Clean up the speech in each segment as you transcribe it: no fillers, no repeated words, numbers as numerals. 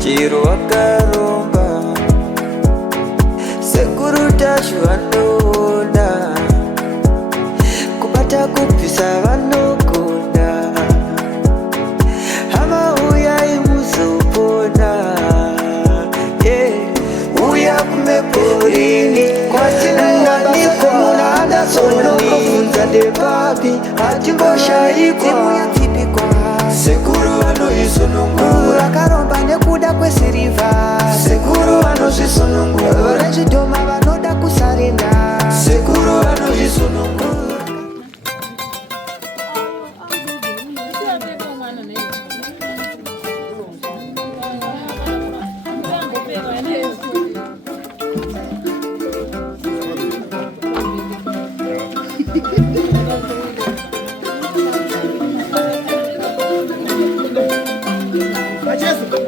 chiro wakaromba sekuru tashu anoona kubata kupisa vanogona hama uyai muzopona uya kumeporini kwatinanganikomuna adasonokofunza ndepapi atimboshaikwa sekuru vanoisonongura akaromba nekuda kwesirivha sekuru vanozvisonongura rechidhoma vanoda kusarenda sekuru vanozvisonongura. Jesus.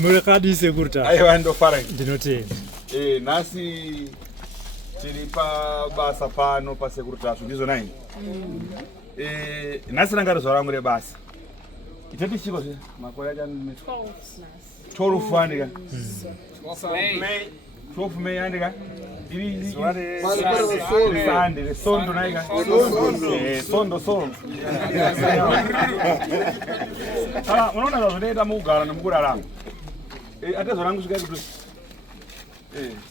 Murekadi Securita. Aiwa ndofara. Ndinotenda. Nasi tiripa basa pano pa Securita ndizo nai. Nasi rangarizwa rangu rebasa. Itati chiko zve makore acha 12 andika. 12 May andika. Iri Sunday sondo naika. Sondo. Unaona zvinoita mugara nemukurarama. Atezo rangu svika kuti.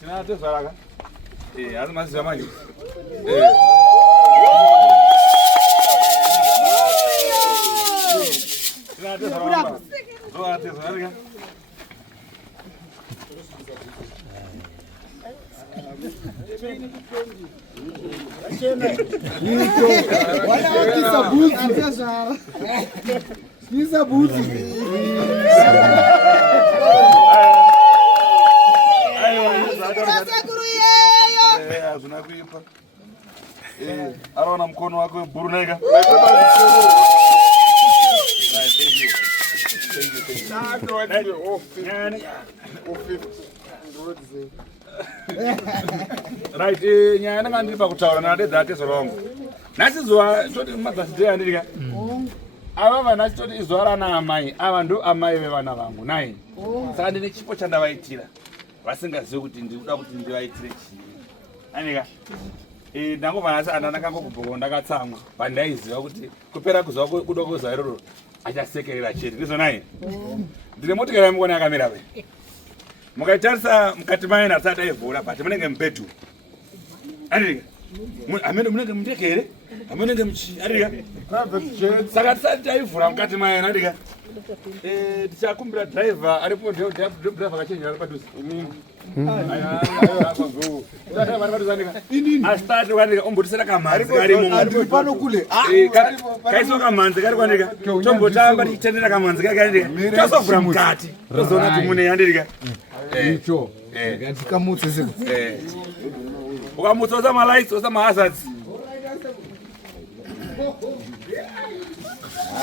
Tina atezo raka. Asi maziva manje. Tina atezo raka. Zo atezo raka. Kisa buzi. Zinakuipa. Arona mkono wako burunega. Right, nyana ngandiri pakutaura nade dzate zorongo. Nasizwa toti madzasite andika. Ava vana toti izwa rana amai, ava ndo amai vevana vangu nai. Saka ndine chipo chandavaitira. Vasingazivi kuti ndikuda kuti ndivaitire chii. Anika. Ndangobva nasi andakangokubhuka ndakatsamwa. Pandaiziva kuti kupera kuzwa kuda kuzwa iroro achasekerera chete. Ndizvo nai. Ndine motikari yamukona yakamira pe. Mukaitarisa mukati maina asati aivhura but munenge mubhedhu. Anika. Amene munenge mundekere. Amunenge muchi. Anika. Saka tisati taivhura mukati maina anika. Tichakumbira driver aripo driver kachenja ari padhuze. Asitati kwanika ombotesera kamanzi karimo Pano kule. kaiso kamanzi kari kwanika tombotamba tichitendera kamanzi kari kwanika tosovhura mukati tozoona kuti mune yandirika Icho. Ngatikamutse seko. ukamutsa osama-lights osama-hazards.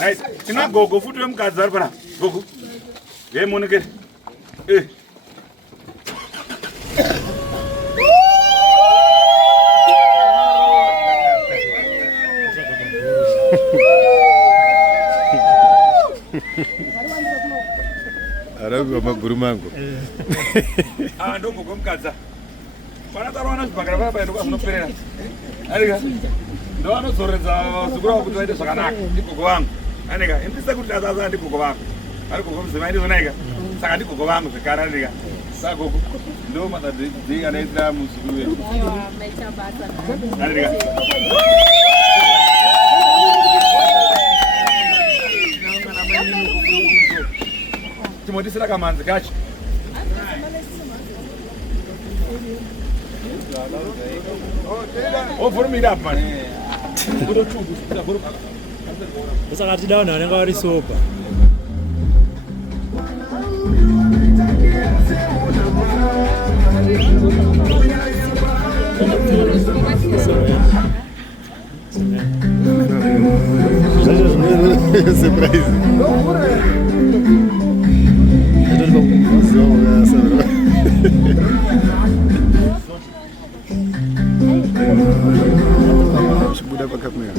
Right, tina gogo futi wemukadzi ari pana gogo yemonekere Arabu maguru mangu. Ndo gogo mukadzi pana tarowana zvibhakara paya paya ndokwazvinoperera arika ndo vanozoredza vazukuru vavo kuti vaite zvakanaka ndigogo vangu anika indise kuti asasa ndigogo vangu ari gogo muzima indizonaika saka ndigogo vangu zvekare anika saka gogo ndo madadzidzi anaitira muzukuru wedu anika timotisira kamanzi kacho ovhurumira apa mani Usakati down anenge ari sober. Surprise. Budak pakai kamera.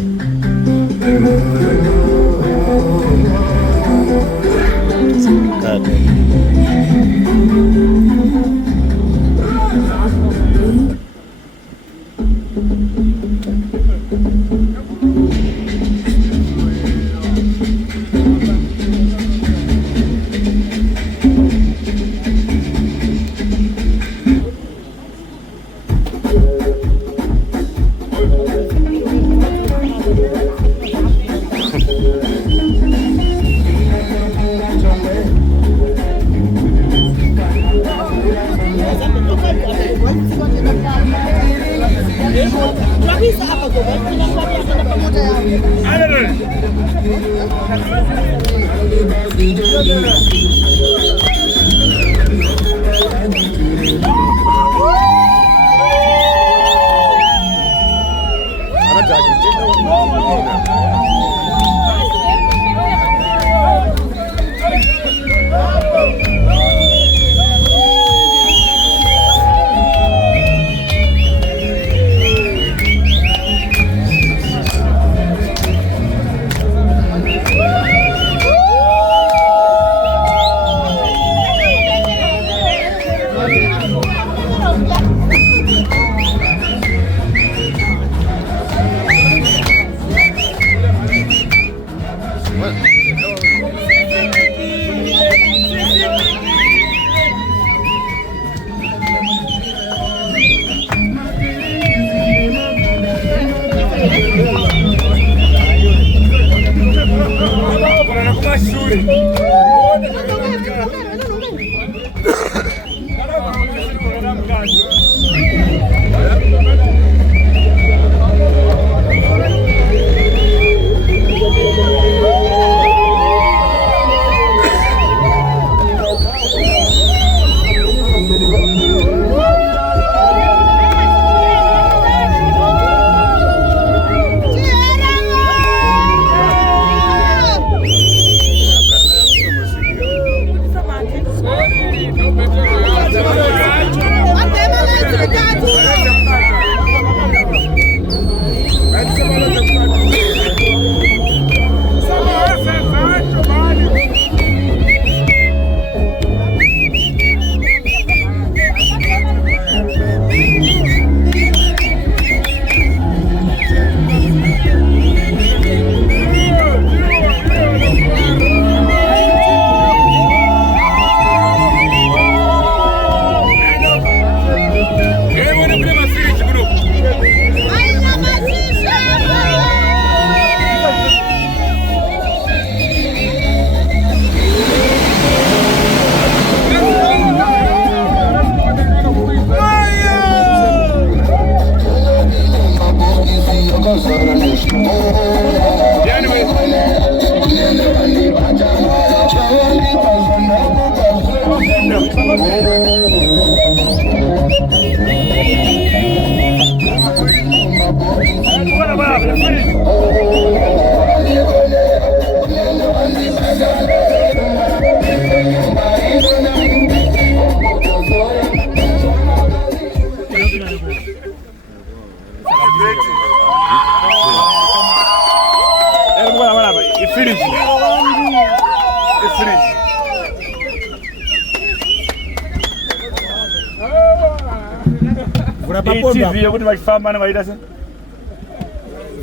TV kuti vachifamba vaita se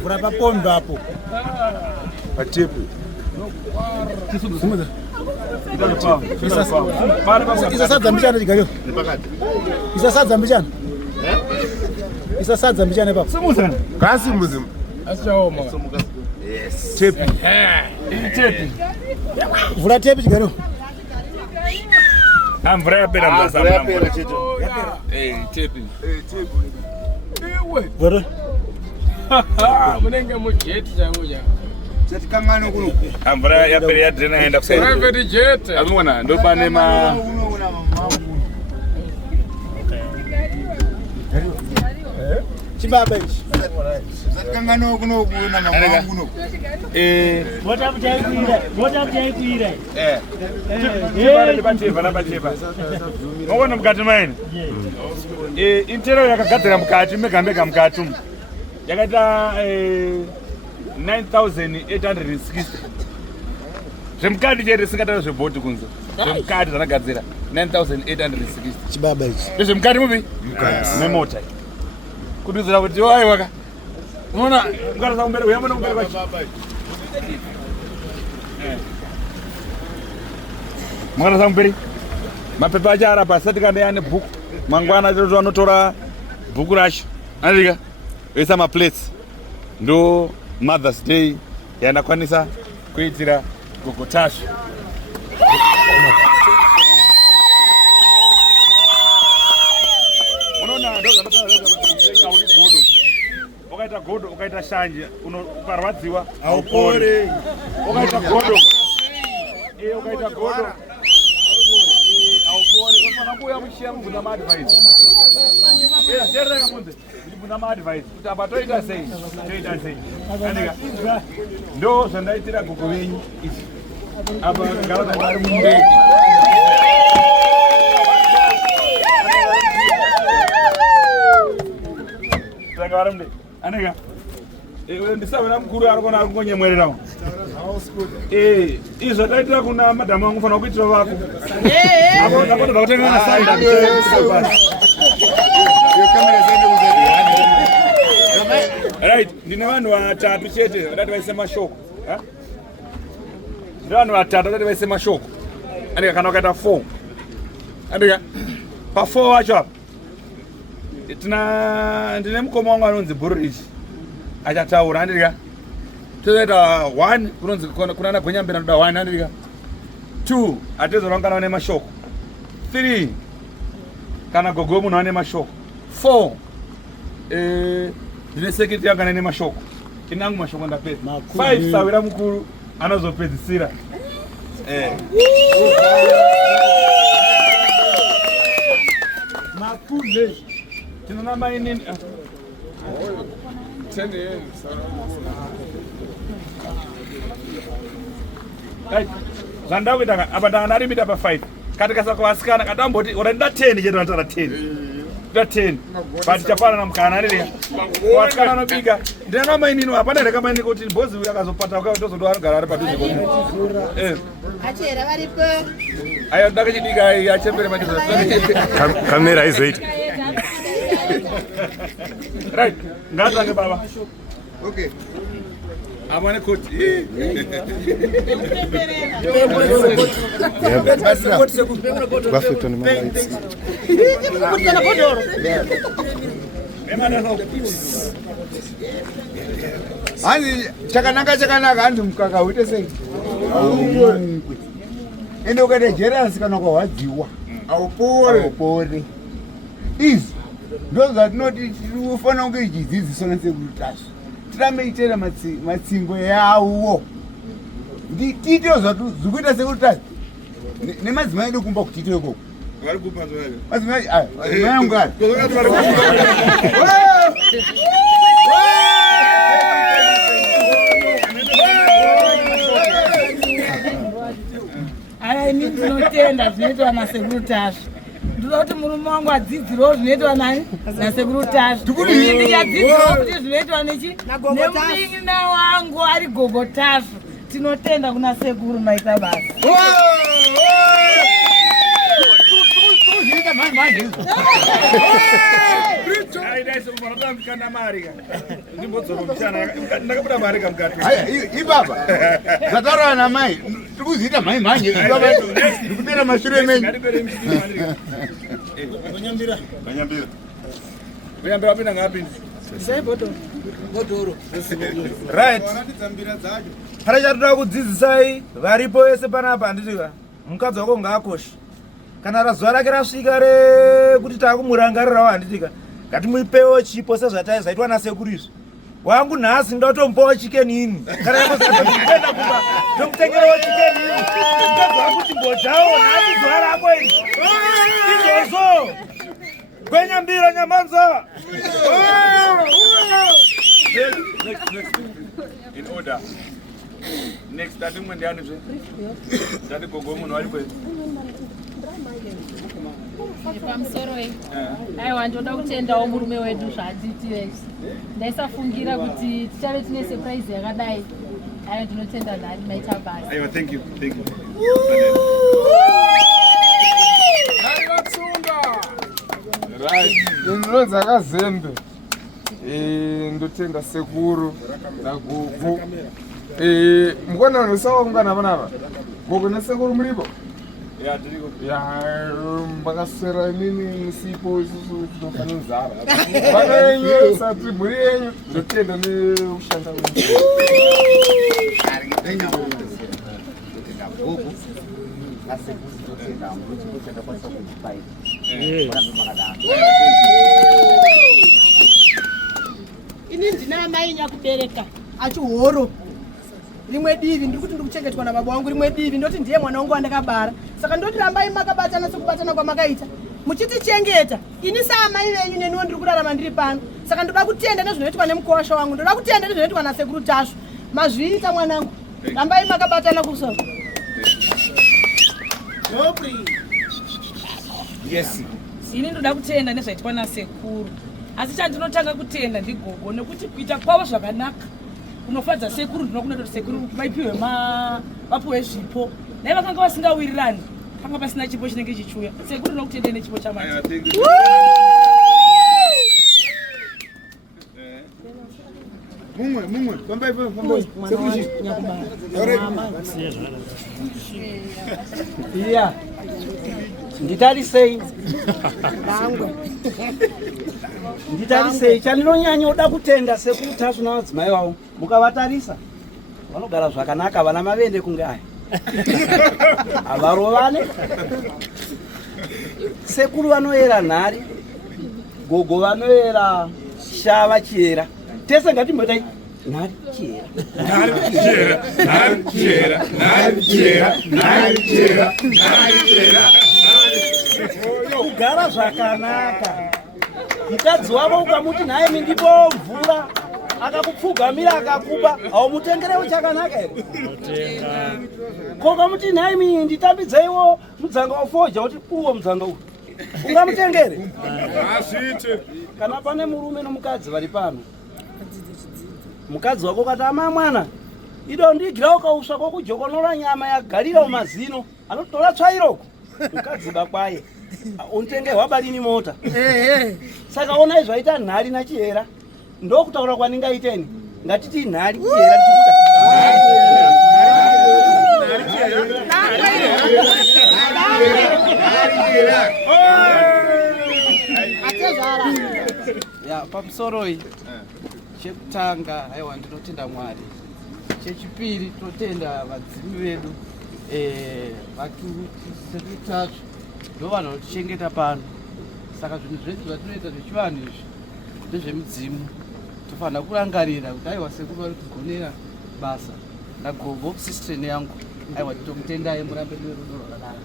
vura papondo apo patepe isasadza mbichana chigayo isasadza mbichana isasadza mbichana papo simuzana kasi muzimu asichaoma yes tepe tepe vura tepe chigayo amvura yapera mzasamba tepe vura munenge mujeti changuja chatikangano kuno amvura yapera yadrena yaenda kusaidia private jet azungona ndo pane ma chibaba ichi chatikangano kuno kuona mama kuno mokona mukati maini intero yakagadzira mukati megambega mukati umu yakaita 9860 zvemukati chete singataura zvebhodhi kunze zvemukati zvanagadzira 9860 chibaba ichi ndezvemukati mupi memota kuduzira kuti aiwaka unoona mukarasa kumberi uyamona kumberi kwacho mukarasa kumberi mapepa acho arapa asati kana yane bhuku mangwana chito anotora bhuku racho andika oisa maplates ndo Mother's Day yanakwanisa kuitira gogotasho unoona godo ukaita godo ukaita shanje ukarwadziwa haupori ukaita godo ukaita godo haupori unofana kuuya muchiya mubvunza maadvice ndereka kunze ndibvunza maadvice kuti apa toita sei toita sei andika ndo zvandaitira gogo venyu izvi apa gara zanga ari mundege zanga ari mundege andika ndisavena mukuru ari kona akungonyemwererawo izvo daitira kuna madhamu vangu fanira kuitira vako apotobva kutengana saida right ndine vanhu vatatu chete vadati vaise mashoko ndine vanhu vatatu vadati vaise mashoko andika kana ukaita 4 andika pa4 vacho apa ndine mukoma wangu anonzi Bullrich achataura andika tozoita 1 kunonzi kunana Gwenyambira ndoda 1 andika 2 atezorwa kana vane mashoko 3 kana gogo munhu ane mashoko 4 ndine sekiti yanga nene mashoko inangu mashoko ndapedza 5 sawira mukuru anozopedzisira makule tinona mainini zvandakuita apa ndanga ndarimita pa5 katika kuvasikana katamboti urandida 10 chedu natara 10 da 10 but chapana mukana rire kuvasikana anobika ndinanga mainini hapana here kamainini kuti bhozi uyu akazopata ukatozondo anogara ari padhuze achera varipo ayo ndakachidika achembere kamera izoita right ngatange baba Okay. amane koti bafetwa nemalaitsi Hanzi chakanaka hanzi mukaka uite sei? Ende ukaita jealous kana kuhwadziwa aupore. Izvi ndo zvatinoti tinofanira kunge ichidzidziswa nasekuru tasu. Tirambe itera matsingo yawo. Tiitewo zvikuita sekuru tasu. Nemadzimai edu kumba kuti tiitewo ikoko. vari kupa zvavo Madzimai angu ari. aya ini ndinotenda zvinoitwa nasekuru tasvo ndoda kuti murume wangu adzidzirewo zvinoitwa nani nasekuru tasvo ini ndichadzidzirawo kuti zvinoitwa nechi nemunin'ina wangu ari gogo tasvo tinotenda kuna sekuru maita basa Ibaba zvataura namai tiri kuziita mhai mhanje ndikupera mashure menyu uyambira wapinda ngaapinda right para chatoda kudzidzisai varipo vese panapa handitika mukadzi wako ngaakosha kana razuva rake rasvika rekuti taakumurangarirawo handitika ngatimuipewo chipo sezvataizaitwa nasekuru izvi wangu nhasi ndotomupawo chikeni ini kana yakozaenda kumba tomutengerawo chikeni ini mukadzi wangu chimbojawo nhasi zuva rako iri izvozvo gwenyambira nyamanza in order next dati mwe ndianizve dati gogo munhu vari kwezi pamusoro aiwa ndoda kutendawo murume wedu zvaatiitire ndaisafungira kuti tichave tine surprise yakadai ayo ndinotenda nhari maita basa aiwa thank you ndinonzi akazembe ndotenda sekuru nagugu mukonanosawo mungana vanava gogo nesekuru muripo mbakaswera inini musipo isusu tinofanira nzara vana yenyu sati mhuri yenyu ndotenda nekushanda ini ndina amai nyakubereka achihoro rimwe divi ndiri kuti ndikuchengetwa nababa wangu rimwe divi ndoti ndiye mwana wangu wandakabara saka ndoti rambai makabatana sekubatana kwamakaita muchitichengeta ini saamai venyu neniwo ndiri kurarama ndiri pano saka ndoda kutenda nezvinoitwa nemukosha wangu ndoda kutenda nezvinoitwa nasekuru tasvo mazviita mwanangu rambai makabatana kusoro yes ini ndoda kutenda nezvaitwa nasekuru asi chandinotanga kutenda ndigogo nekuti kuita kwavo zvakanaka unofadza sekuru ndinokuna kuti sekuru vapiwe zvipo nai vakanga vasingawirirani panga pasina chipo chinenge chichuya sekuru ndinokutendei nechipo chamanje mumwe fambai iya nditarisei nditarisei chandinonyanya uda kutenda sekuru tasvo navadzimai vavo mukavatarisa vanogara zvakanaka vana mavende kunge aya avarovane sekuru vanoyera nhari gogo vanoyera shava chiyera tese ngatimbotai nhari chiyera kugara zvakanaka mukadzi wavo ukamuti nhaye mindipo mvura akakupfugamira akakupa haumutengerewo chakanaka here kokamuti nhaye mii nditambidzaiwo mudzanga wafoja kuti uwo mudzanga uyu ungamutengere kana pane murume nomukadzi vari pano mukadzi wako kati ama mwana ido ndigira ukausva kokujokonora nyama yagarira mumazino anotora tsvairoko mukadzi bakwaye untenge hwabarini mota saka onai zvaita nhari nachihera ndokutaura kwaningaiteni ngatiti nhari chihera ya pamusoroi chekutanga haiwa ndinotenda Mwari, chechipiri totenda vadzimu vedu vachitatu ndo vanhu vanotichengeta pano. Saka zvinhu zvedu zvatinoita zvechivanhu izvi ndezvemudzimu, tofanira kurangarira kuti aiwa sekuru vari kugonera basa nagogo sisteni yangu, aiwa titomutendai murambe nerudo rwakadaro.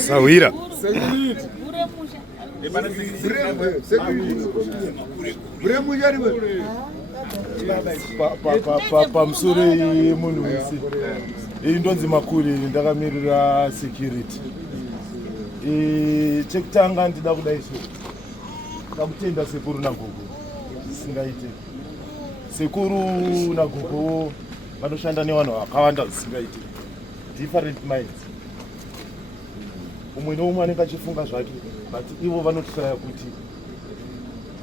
Sawira. Pamusure munhu wese iyi ndonzi Makule, ndakamirira security. Chekutanga ndida kudai so ndakutenda sekuru nagogo zvisingaite. Sekuru nagogo vanoshanda nevanhu vakawanda zvisingaite, different minds. Umwe noumwe anenge achifunga zvake, but ivo vanotihlaya kuti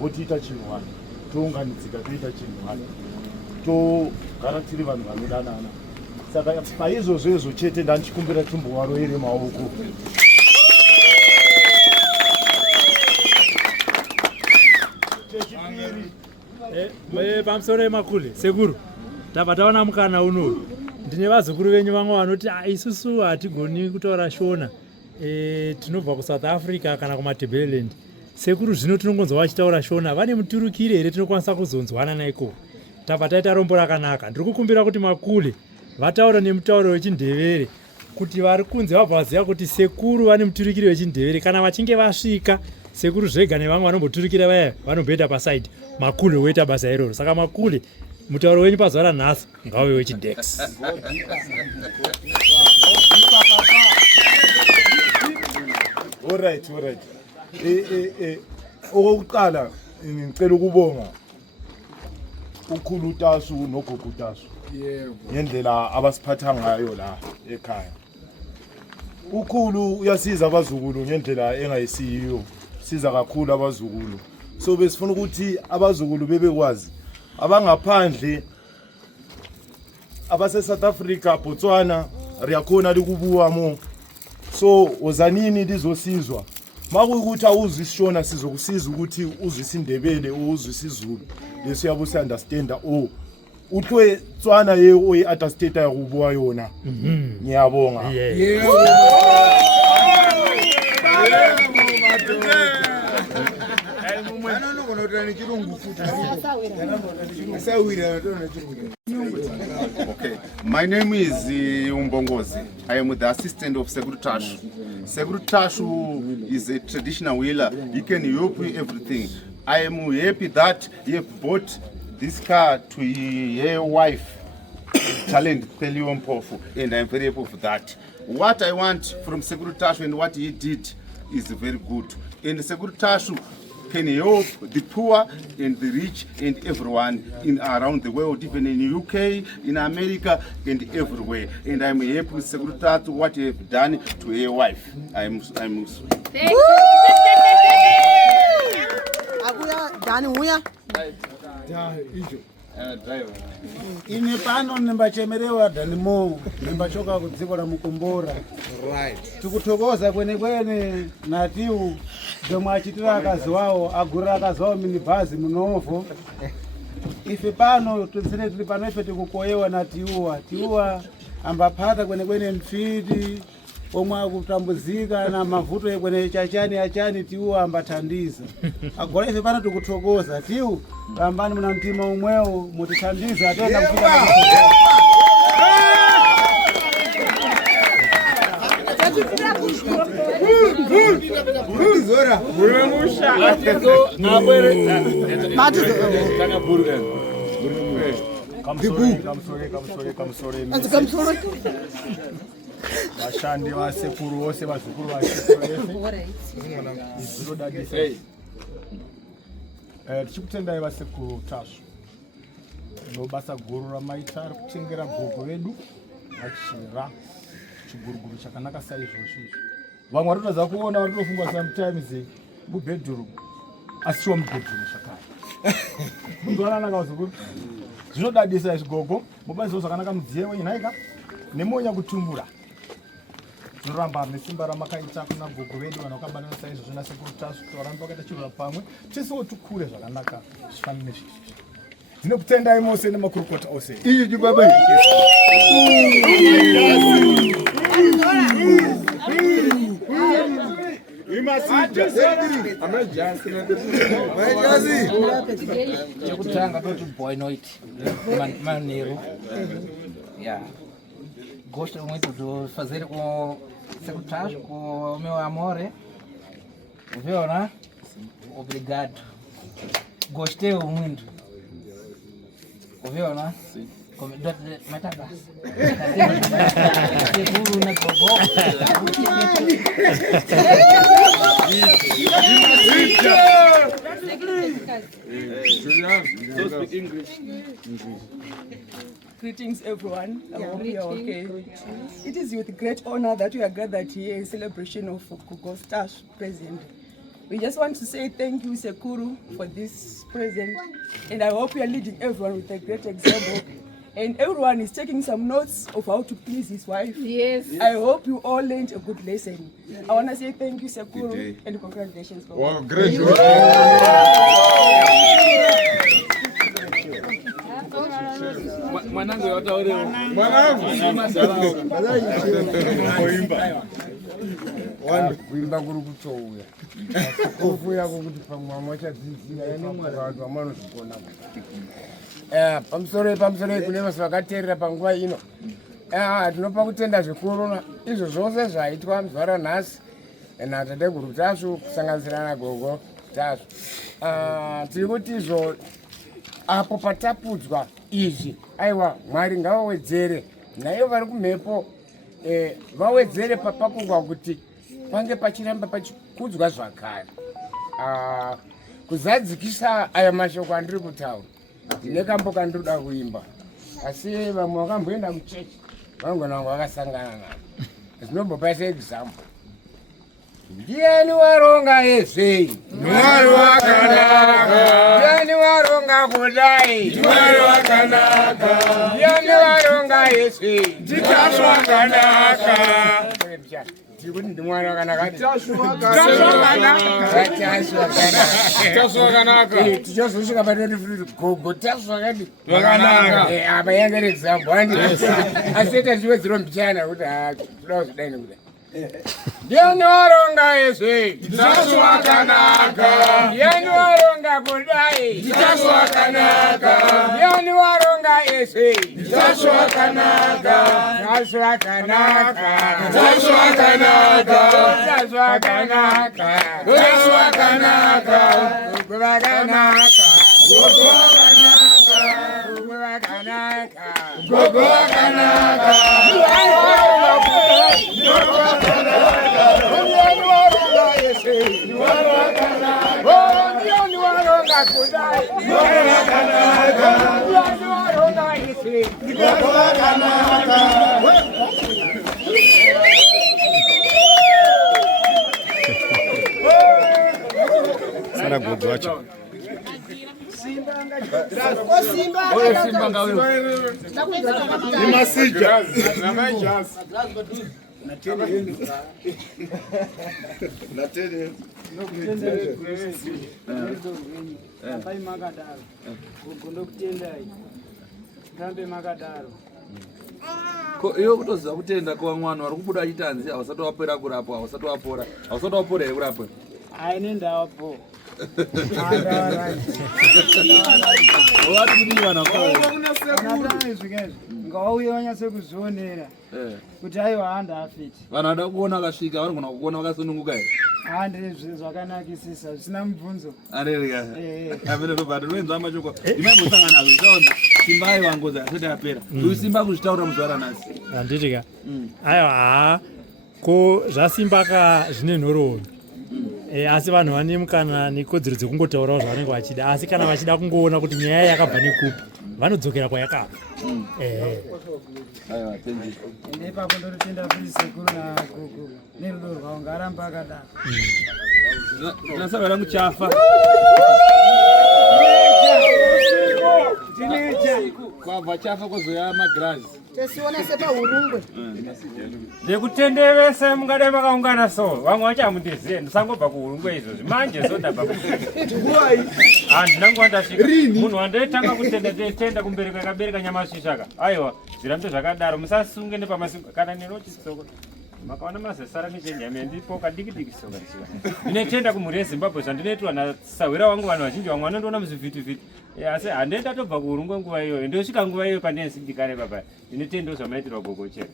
votiita chinhu wani, tounganidzika toita chinhu wani, togara tiri vanhu vanodanana. Saka paizvozvo izvo chete ndandichikumbira timbovaroyere maoko. Pamusoro Makule, sekuru tabva taona mukana unoyu. Ndine vazukuru venyu vamwe vanoti isusu hatigoni kutaura Shona, tinobva kuSouth Africa kana kumaTebeleland. Sekuru zvino tinongonzwa vachitaura Shona, vane muturukire here tinokwanisa kuzonzwana naiko? Tabva taita rombo rakanaka. Ndiri kukumbira kuti Makule vataura nemutauro wechindevere, kuti vari kunze vabva vaziva kuti sekuru vane muturukire wechindevere. Kana vachinge vasvika sekuru zvega nevamwe vanomboturukira vaya vanomboenda pasaidi, Makule woita basa iroro. Saka Makule, mutauro wenyu pazuva ranhasi ngauve wechiDex. Alright. Okokuqala ngicela ukubonga ukhulu Tasu nogogo Tasu ngendlela abasiphatha ngayo la ekhaya. Ukhulu uyasiza abazukulu ngendlela engayisiyo, siza kakhulu abazukulu. So besifuna ukuthi abazukulu bebekwazi abangaphandle abase South Africa, Botswana, riyakhona likubuwa mo. So ozanini lizosizwa. Makuyukuthi awuzwi Shona sizokusiza ukuthi uzwe isiNdebele uzwe isiZulu. Leso yabo si understand uthwe Tswana ye oyi understand yakubuwa yona. Ngiyabonga. Okay, my name is Umbongozi. I am the assistant of Sekuru Tashu. Sekuru Tashu is a traditional healer. He can help you everything. I am happy that he have bought this car to her wife, Talent Pelion Pofu, and I am very happy for that. What I want from Sekuru Tashu and what he did is very good. And Sekuru Tashu can help the poor and the rich and everyone in around the world, even in UK, in America, and everywhere. And I'm happy with Sekuru Tashu what he have done to her wife. I'm Thank you. Ine pano nimbachemerewa Danimo, nimbachoka kudziko la Mukombora. Right. Tukuthokoza kwene natiu zomwe achitira akazi wawo agurira akazi wawo minibhazi munovo. Ife pano tunsene tuli pano ife tikukoyewa na tiuwa ambapata kwene mfiti omwe akutambuzika na mavuto ekwene achani tiuwa ambathandiza. Agora ife pano tikuthokoza tiu lambani muna mtima umwewo mutithandiza atenda kufika vashandi vasekuru vose vazukuru vasekuru tichikutendai vasekuru tasvo nobasa guru ramaita ari kutengera gogo vedu vachira chiguruguru chakanaka saizvozvo vamwe varitoza kuona varitofunga sometimes mubhedroom asi chiwa mubhedroom zvakare kunzwananaka vazukuru zvinodadisa izvigogo mobaisawo zvakanaka mudziye wenhaika nemonya kutumbura tinoramba nesimba ramakaita kuna gogo vedu vana vakabatana saizvozvo nasekuru tasvo kuti varambe vakaita chirura pamwe tisewo tikure zvakanaka zvifanane zvezvizvi. Ndinokutendai mose nemakurukota ose. Iyi ndibaba chekutanga toti boy noit manero ya gosto muito de fazer com secretário com o meu amor, viu, né? Obrigado, gostei muito, viu, né? Sim. Como mataga seguro na gogo Greetings everyone. I hope you are okay. It is with great honor that we are gathered here in celebration of Gogo Stash present. We just want to say thank you, Sekuru, for this present, and I hope you are leading everyone with a great example. And everyone is taking some notes of how to please his wife. Yes. I hope you all learned a good lesson. I want to say thank you, Sekuru, and congratulations. Wow, great. Mwanangu yote ule. Mwanangu. Kuimba kuri kutouya kufuya kuti pamwe mwachadzidzira yani vantu vamanozvikona pamusoro kune vose vakateerera panguva ino tinopa kutenda zvikuru izvo zvose zvaitwa zuva ranhasi natateguru tasvo kusanganisira nagogo tasvo tiri kuti izvo apo patapudzwa izvi aiwa mwari ngavawedzere naivo vari kumhepo vawedzere papakungwa kuti pange pachiramba pachikudzwa zvakare kuzadzikisa aya mashoko andiri kutaura ndine kambo kandinoda kuimba asi vamwe vakamboenda kuchechi vangona vangu vakasangana navo zvinombopa seexample ndiani waronga ezvei mwari wakanaka ndiani waronga kudai mwari wakanaka ndiani waronga ezvei nditasvo wakanaka tikuti ndimwari wakanaka tichazosvika patoti gogo tasvo wakadi apa yange reexample asi tatiwedzero mbichana kuti toda kuzvidai nekuda ndiani waronga ezve nditasvo wakanaka ndiani waronga kudai nditasvo wakanaka ndiani waronga ezve nditasvo wakanaka tasvo wakanaka tasvo wakanaka tasvo wakanaka tasvo wakanaka gogo wakanaka gogo wakanaka gogo wakanaka gogo wakanaka Sana gogo wacho. Ambai makadaro gondokutendai rambe makadaro iyo kutoziva kutenda kwamwana vari kubuda achitanzi hausati wapera kurapwa hausati wapora hausati wapora here kurapwa ai nendawapo ngawauye vanyatse kuzvionera kuti aiwa handa afiti vanhu vada kuona akasvika vanogona kukuona vakasununguka here handi zvakanakisisa zvisina mubvunzo arereka ameneobata noenzwa mashoko imaimosangana nazo ichaona simba aiwa ngozi asati yapera uyu simba kuzvitaura muzuva ranhasi handitika aiwa haa ko zvasimba ka zvine nhoroono asi vanhu vane mukana nekodzero dzekungotaurawo zvavanenge vachida asi kana vachida kungoona kuti nyaya yakabva nekupi vanodzokera kwayakabva ndepapo ndototenda kuti sekuru nagogo nerudo rwavo ngaramba akadaro nasava ranguchafa kwabva chafa kwozoya magirazi tesiona sepahurungwe ndekutende vese mungade makaungana so vamwe vachamundizive ndisangobva kuhurungwe izvozvi manje sodabva handinangu wandasvika munhu wandaitanga kutenda kumberi kwakabereka nyamasvishaka aiwa zvirambe zvakadaro musasunge nepamasingo kana nenochisoko makaona mazesara nechenjami ndipo kadiki soka ndichiva ndinetenda kumhuri yezimbabwe zvandinoitwa nasahwira wangu vanhu vazhinji vamwe vanondoona muzvivhitivhiti asi handienda tobva kuhurungwe nguva iyoyo ndosvika nguva iyoyo pandinezindikane papa ndinetendo zvamaitirwa gogo chero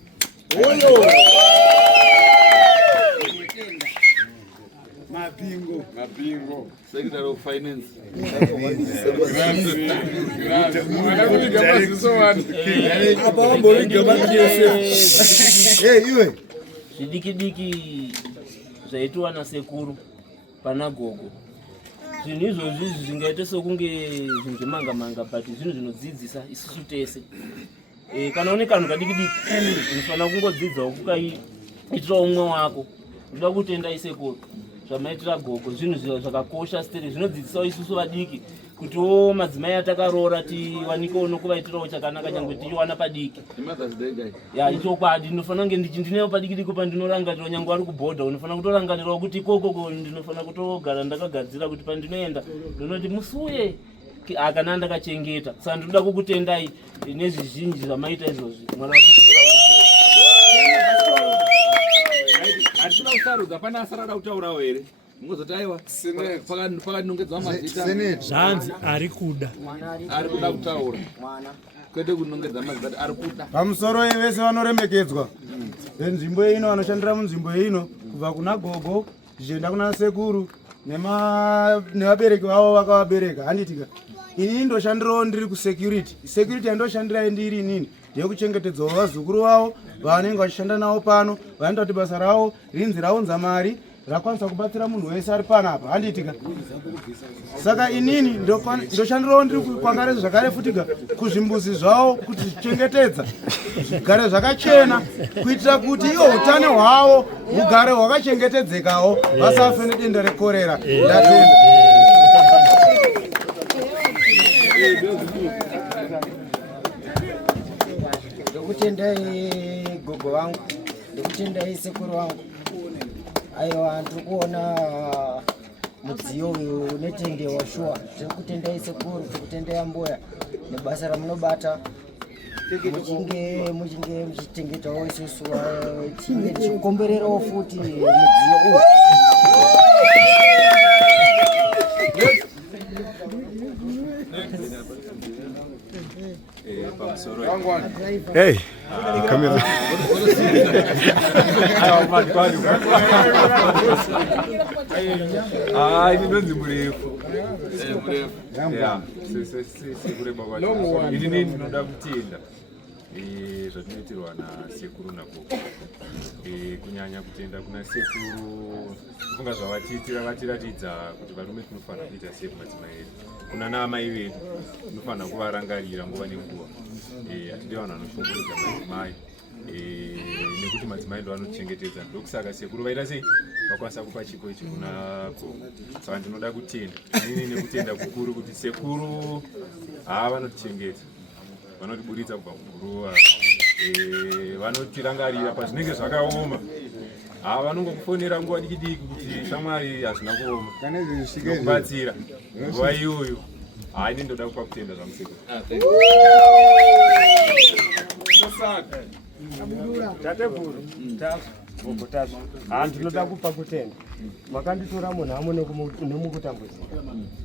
mapingo secretary of finance iwe zvidiki-diki zvaitiwa nasekuru pana gogo zvinhu izvozvi zvingaita sokunge zvinhu zvemanga-manga but zvinhu zvinodzidzisa isusu tese kana une kanhu kadiki-diki unofanira kungodzidzawo kukaitirawo umwe wako ndoda kutenda isekuru zvamaitira gogo zvinhu zvakakosha steri zvinodzidzisawo isusu vadiki kutiwo madzimai atakaroora tiwanikewo nokuvaitirawo chakanaka nyangwe tichiwana padiki ya ichokwadi ndinofanira kunge ndinewo padiki-diki pandinorangarirawo nyangwe ari kubhodha unofanira kutorangarirawo kuti ikokoko ndinofanira kutogara ndakagadzira kuti pandinoenda ndinoti musuye kana ndakachengeta saka ndinoda kukutendai nezvizhinji zvamaita izvozvi mwana hatisina kusarudza pane asarada kutaurawo here mungozoti aiwa pakadinongedzwa mazita zvanzi ari kuda kutaura kwete kunongedza mazita ari kuda pamusoro vese vanoremekedzwa venzvimbo ino vanoshandira munzvimbo ino kubva kuna gogo zvichienda kuna sekuru nevabereki vavo vakavabereka handitika ini ndoshandirawo ndiri kusecurity yandoshandirai ndiri inini ndeyekuchengetedzawo vazukuru vavo vavanenge vachishanda navo pano vanoita kuti basa ravo rinziraunza mari rakwanisa kubatsira munhu wese ari panapa handitika saka inini ndoshandirawo ndiri kwangare zvakare futika kuzvimbuzi zvavo kuti zvichengetedza zvigare zvakachena kuitira kuti ivo utano hwavo hugare hwakachengetedzekawo vasafe nedenda rekorera ndatenda ndokutendai gogo vangu ndokutendai sekuru vangu aiwa ndiri kuona mudziyo uyu unetendewa shuwa tirikutendai sekuru tirikutendai mbuya nebasa ramunobata muchinge muchitengetawo isusu chinge tichikombererawo futi mudziyo uyu Hey, come here. inonzi murefu inini ndinoda kutenda zvatinoitirwa nasekuru nagogo kunyanya kutenda kuna sekuru kufunga zvavatiitira vatiratidza kuti varume tinofanira kuita sei kumadzimai edu kuna naamai vedu tinofanira kuvarangarira nguva nenguva hatide vanhu vanoshongorudza madzimai nekuti madzimai ndo anochengetedza ndokusaka sekuru vaita sei vakwanisa kupa chipo ichi kuna gogo saka ndinoda kutenda inini nekutenda kukuru kuti sekuru vanotichengeta vanotiburitsa kubva kuguruva vanotirangarira pazvinenge zvakaoma. Vanongokufonera nguva diki kuti shamwari hazvina kuoma kubatsira nguva iyoyo. Ini ndoda kupa kutenda zvamusekuru. Tateguru tazo ndinoda kupa kutenda. Makanditora munhu amo nemukutambudzika.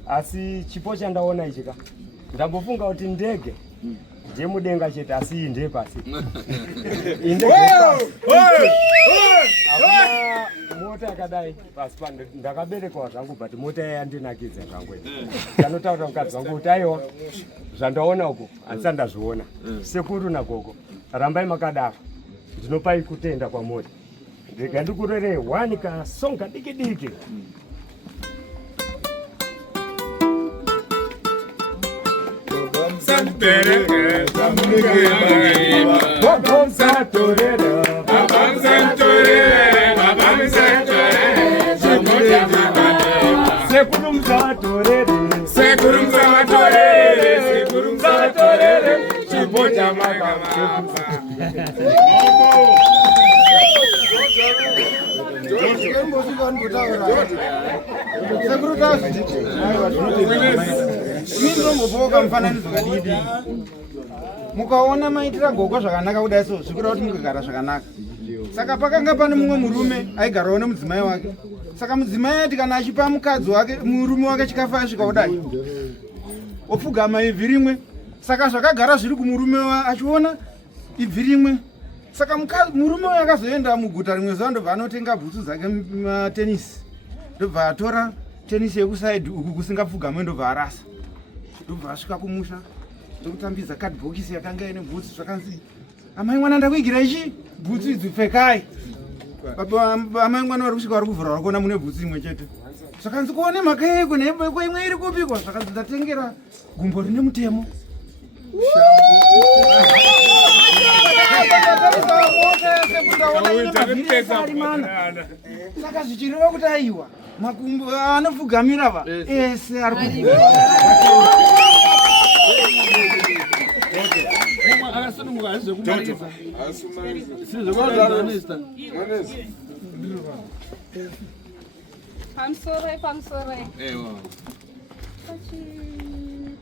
Asi chipo chandaona ichika ndambofunga kuti ndege ndemudenga chete asi iyi ndepasi. Mota yakadai pasi pano ndakaberekwa zvangu but mota yandinakidza zvangu. Ndanotaura mukadzi wangu kuti aiwa zvandaona uku handisa ndazviona. Sekuru nagogo rambai makadaro ndinopai kutenda kwa mota. Ndega ndikurere 1 kasonga diki. mukaona maitira gogo zvakanaka kudai so zvikura kuti mukagara zvakanaka. Saka pakanga pane mumwe murume aigarawo nemudzimai wake. Saka mudzimai ati kana achipa mukadzi wake murume wake chikafu asvika kudai opfugama ibvi rimwe. Saka zvakagara zviri kumurume achiona ibvi rimwe. Saka murume uyu akazoenda muguta rimwe zuva ndobva anotenga bhutsu dzake matenisi. Ndobva atora tenisi yekusaidhi uku kusingapfugamwe ndobva arasa. Ndobva asvika kumusha ndokutambidza kadhibhokisi yakanga ine bhutsu zvakanzi amai mwana ndakuigira ichi bhutsu idzi pfekai. Amai mwana vari kusvika vari kuvhura vari kuona mune bhutsu imwe chete. Zvakanzi kuone mhaka yeko nebeko imwe iri kupikwa. Zvakanzi ndatengera gumbo rine mutemo. Saka zvichireva kuti aiwa makumbo anopfugamira va ese ari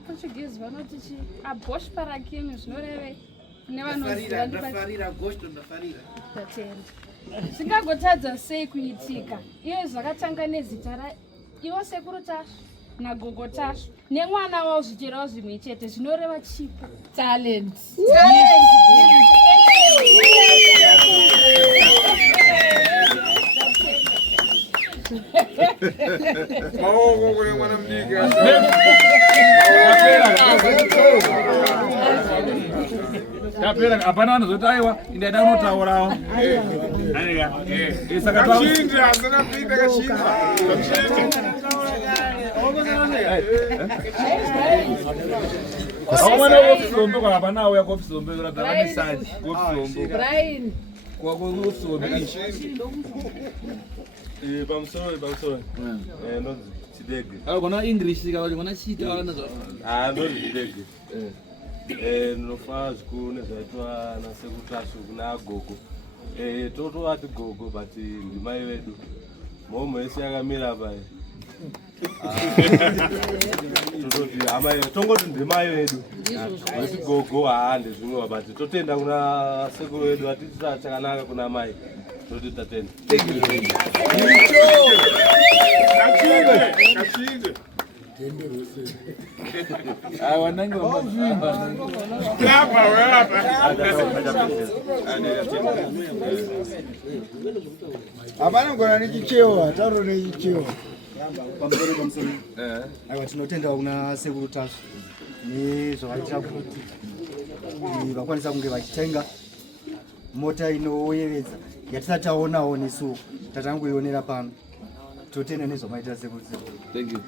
Portuguese vanoti abosh paraquinho zvinorevei kune vanoziva zvingagotadza sei kuitika iyo zvakatanga nezita ivo sekuru tasvo nagogo tasvo nemwana wavo zvicherawo zvimwe chete zvinoreva chipo talent. Maoko kune mwana mdiki. Tapera hapana vanozoti aiwa indaida unotaurawo. Saka kachindi asina kuita kachindi. Mwana wofisombe kwa hapana uya kofisombe kuradhara misaji. Kofisombe. Brian. Kwa kofisombe. Pamusoro. Nonzi chidege. Kona English kana kona chita kana zvo. Nonzi chidege. Ndinofa zvikuru nezvaitwa nasekutashu kuna agogo. Totovati gogo but ndimai vedu. Momo yese yakamira pai. Tototi amai tongoti ndimai vedu. Asi gogo ndezvimwe but totenda kuna sekuru vedu atita chakanaka kuna mai. Toti tatenda. Kachinde. Wanangi wa hapana ngona nechichewa taro nechichewa pamusoro aiwa tinotenda kuna sekuru tasvo nezvavaitira kuti vakwanisa kunge vachitenga mota inoyevedza yatisati taonawo nesuwo tatangoionera pano. Totenda nezvamaitira sekuru. Thank you.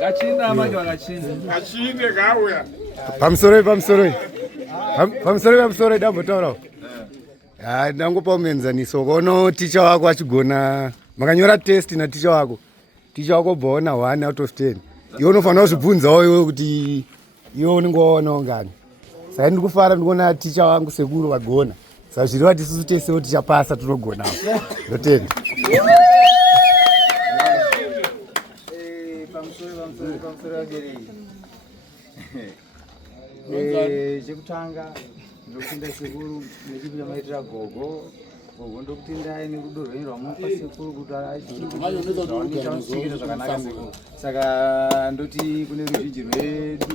Kachinda manje wakachinda. Kachinde kauya. Pamusoro dambotaurawo. Ndangopa muenzaniso kono ticha wako achigona makanyora test na ticha wako. Ticha wako bvaona 1 out of 10. iwe unofanira kuzvibvunzawo iwe kuti iwe unongowaonawo ngani. Saka ndikufara ndikuona ticha wangu sekuru vagona. Saka zvireva tisusu tesewo tichapasa tunogonawo. Ndotenda. pamusoro wabereki chekutanga ndokutenda sekuru nechipinda maitira gogo ndokuti ndaye nerudo rwenyu rwamupa sekuru kuti achiita zvakanaka sekuru. Saka ndoti kune ruzhinji rwedu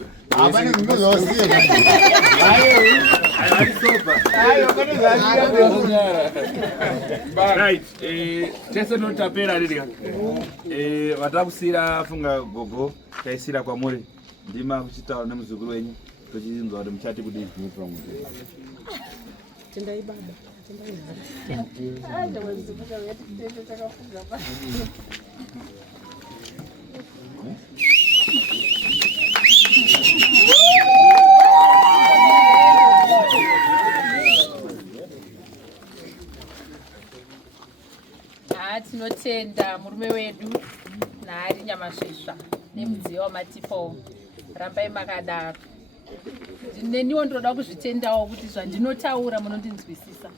tese notapera ririka vatakusira funga gogo taisira kwamuri ndima kuchitaura nemuzukuru wenyu tochizwa kuti muchati kudii. Tendai baba. Tinotenda murume wedu naari Nyamasvisva nemudziyo wamatipo. Rambai makadaro. Neniwo ndinoda kuzvitendawo kuti zvandinotaura munondinzwisisa.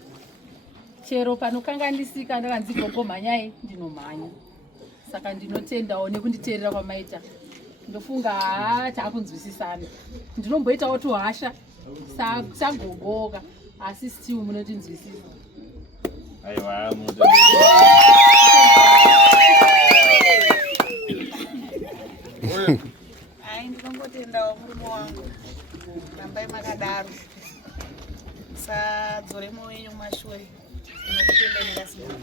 Chero panokanganisika ndakanzi gogo mhanyai ndinomhanya. Saka ndinotendawo nekunditeerera kwamaita. Ndofunga taakunzwisisana. Ndinomboitawo tuhasha sagogoka asi still munondinzwisisa. Aiwa ndinongotendawo murume wangu. Rambai makadaro. Sadzore moyo wenyu mumashure. Ndinokutendai nekasimba.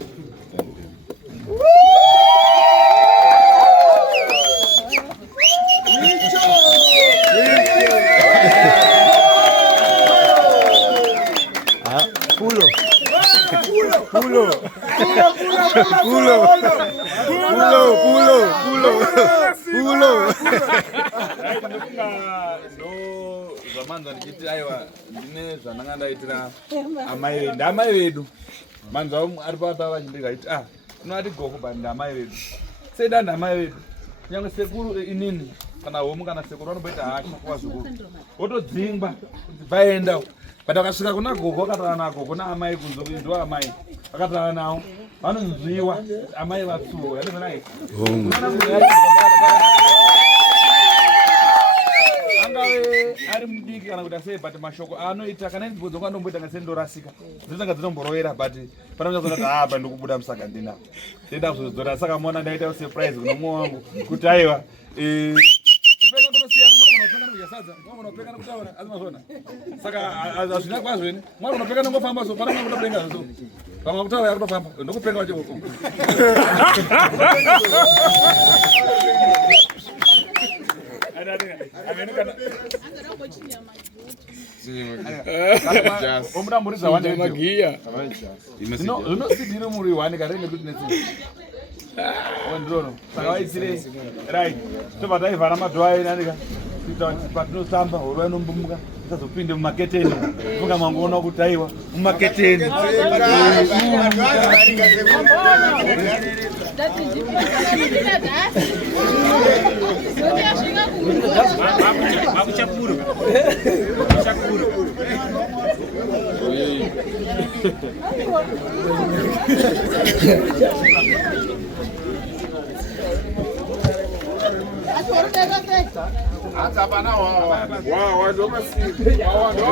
zvamanza ndichiti aiwa ndine zvandanga ndaitira amai vedu ndamai vedu manzwa ari papa vachindika achiti unoti gogo bani ndamai vedu sei dandi amai vedu nyange sekuru inini kana homu kana sekuru vanomboita hasha kuvazukuru votodzingwa vaenda but akasvika kuna gogo akataura nagogo naamai kunzwa ndo amai akataura nawo vanonzwiwa amai vatsuwa yandifanai angave ari mudiki kana kuti asei but mashoko anoita kana ndibvunzo kwanomboita ngasei ndorasika ndinotanga dzinomborovera but panakuti apa ndikubuda musaga ndinavo ndenda kuzodzora saka mona ndaita surprise kuno mwoyo wangu kuti aiwa kupeka kunosiyana mwana unopeka nekujasadza mwana unopeka nekutaura asi mazvona saka azvina kwazveni mwana unopeka nengofamba so pana mwana kutopenga so pamwe kutaura yakutofamba ndokupenga wachivoko omutamburidza zvinosidzire muri wani kare nekuti nesi ndirono saka vaitsire rit tobva taivhara madhoa enanika kuita kuti patinosamba horo inombumuka tisazopinde mumaketeni funga mangoona kuti aiwa mumaketeni Hapana wao. Wao ndio basi. Wao ndio